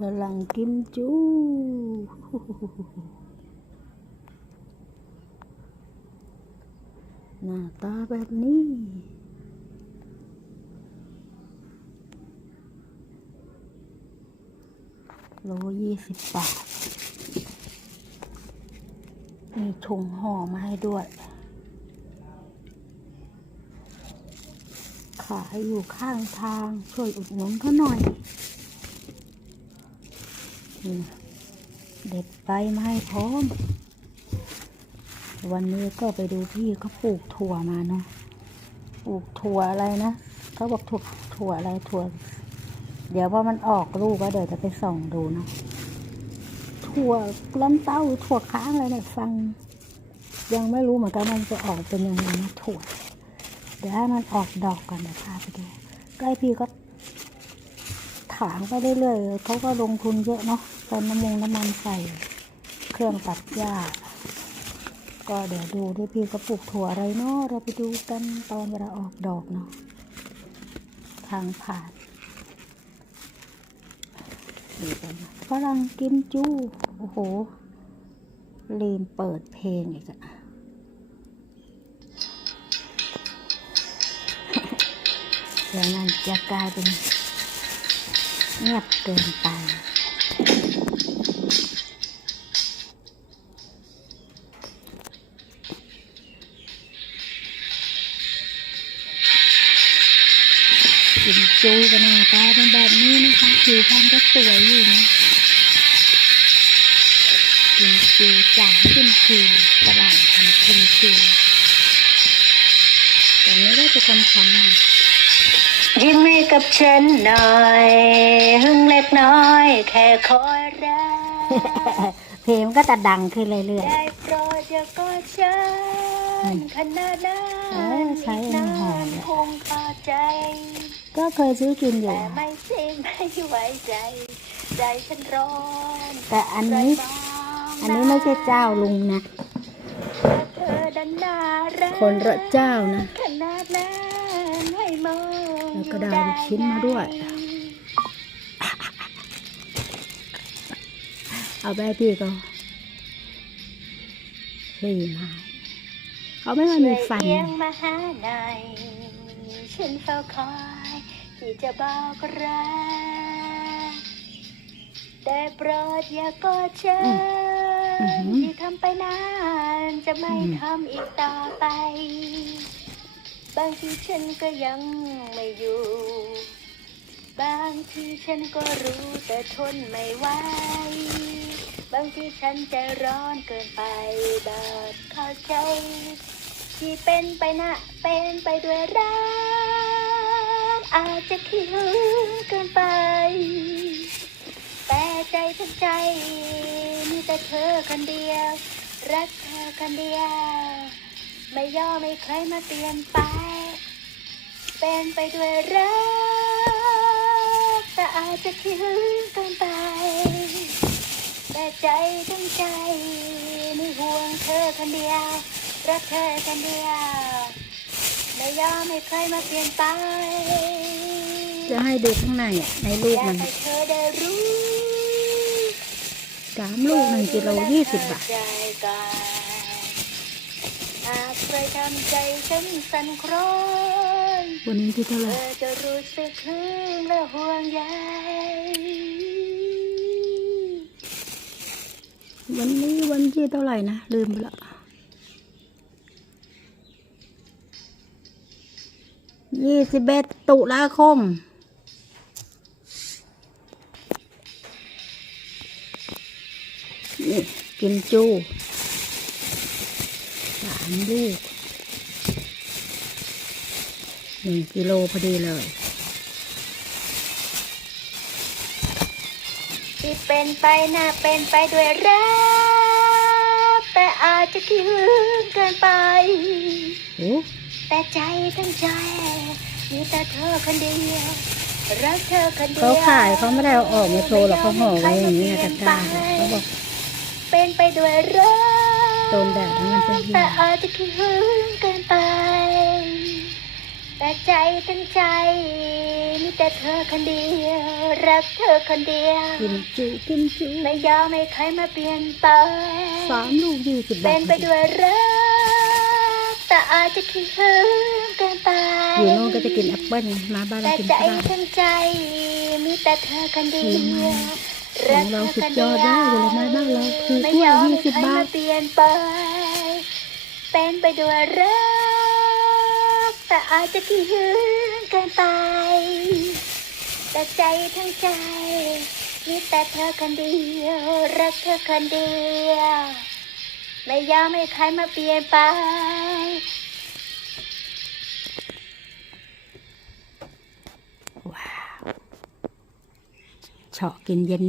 ฝรั่งกิมจูหน้าตาแบบนี้โลยี่สิบบาท มีถุงห่อมาให้ด้วย ขายอยู่ข้างทางช่วยอุดหนุนเขาหน่อย เด็ดใบไม้พร้อม วันนี้ก็ไปดูพี่เขาปลูกถั่วมาเนาะปลูกถั่วอะไรนะเขาบอกถั่วถั่วอะไรถั่ว เดี๋ยวพอมันออกลูกก็เดี๋ยวจะไปส่องดูเนาะถั่วล้ำเต้าถั่วค้างอะไรเนี่ยฟัง ยังไม่รู้เหมือนกันมันจะออกเป็นยังไงนะถั่ว เดี๋ยวให้มันออกดอกก่อนเดี๋ยวพาไปดูใกล้พี่ก็ถางไปเรื่อยๆเขาก็ลงทุนเยอะเนาะ เติมน้ำมันน้ำมันใส่เครื่องตัดหญ้า ก็เดี๋ยวดูด้วยพี่ก็ปลูกถั่วอะไรเนาะเราไปดูกันตอนเวลาออกดอกเนาะทางผ่านฝรั่งกิมจู โอ้โห ลืมเปิดเพลงอีกอะเดี๋ยวมันจะกลายเป็นเงียบเกินไป กินจูกันหน้าตาเป็นแบบนี้นะคะผิวพรรณก็สวยอยู่นะกินจูจ่ากินจูฝรั่งทำกินจูอย่างนี้ก็จะทำคำยิ้มให้กับฉันหน่อยหึ่งเล็กน้อย แค่คอยรักเพลงมันก็จะดังขึ้นเรื่อยได้โปรดอย่ากอดฉันขนาดนั้เออนใช้อันนี้หอมเนี่ยคงเข้าใจๆ ก็เคยซื้อกินอยู่แต่ไม่ใช่ไม่ไว้ใจ ใจฉันร้อนแต่อันนี้ใจบ้างอันนี้ไม่ใช่เจ้าลุงนะเธอดันน่ารักคนละเจ้านะขนาดนั้นให้มองแล้วก็ได้ลูกชิ้นมาด้วย เอาไปให้พี่ก็สี่ไม้เขาไม่ค่อยมีฟันช่วยเอียงมาหาหน่อยฉันเฝ้าคอย ที่จะบอกรักแต่โปรดอย่ากอดฉันอือหือที่ทำไปนานจะไม่อืมทำอีกต่อไป บางทีฉันก็ยังไม่อยู่ บางทีฉันก็รู้แต่ทนไม่ไหวบางทีฉันใจร้อนเกินไปแบบเข้าใจ ที่เป็นไปนะเป็นไปด้วยรัก อาจจะคิดเกินไป แต่ใจทั้งใจ มีแต่เธอคนเดียว รักเธอคนเดียว ไม่ยอมไม่เคยมาเปลี่ยนไป เป็นไปด้วยรัก แต่อาจจะคิดเกินไป แต่ใจทั้งใจ มีห่วงเธอคนเดียว รักเธอคนเดียว ไม่ยอมให้ใครมาเปลี่ยนไป จะให้ดูข้างในอะในลูกอยากมันให้เธอได้รู้สามลูกหนึ่งกิโลยี่สิบบาทใจกายหากเคยทำใจฉันสั่นคลอนวันนี้ที่เท่าเธไหร่อจะรู้สึกถึงและห่วงใยวันนี้วันที่เท่าไหร่นะ ลืมไปละยี่สิบเอ็ดตุลาคม กินจูสามลูกหนึ่งกิโลพอดีเลยที่เป็นไปน่าเป็นไปด้วยรักแต่อาจจะคิดเกินไปโอ้แต่ใจทั้งใจ มีแต่เธอคนเดียวรักเธอคนเดียวเขาขายเขาไม่ได้เอาออกมาโชว์หรอกเขาห่อไว้อย่างนี้นะตะกร้าเขาบอก เป็นไปด้วยรักโดนแดดแล้วมันจะเหี่ยวแต่อาจจะคิดเกินไป แต่ใจทั้งใจมีแต่เธอคนเดียว รักเธอคนเดียว กินจุกินจุไม่ยอมให้ใครมาเปลี่ยนไป สามลูกยี่สิบบาเป็ทนไปด้วยรักแต่อาจจะคิดถึงเกินไป อยู่โน่นก็จะกินแอปเปิ้ลมาบ้านเราแต่กินใจก็ได้ทั้งใจมีแต่เธอคนเดียว ขรัอกงเราสุดยเดีอดยแล้ววผลไม้บ้านเราถูกไม่กยว่าอมยี่ให้สิบบามาทเปลี่ยนไป เป็นไปด้วยรัก แต่อาจจะคิดถึงเกินไป แต่ใจทั้งใจมีแต่เธอคนเดียว รักเธอคนเดียว ไม่ยอมให้ใครมาเปลี่ยนไปว้าวเฉาะกินเย็นนี้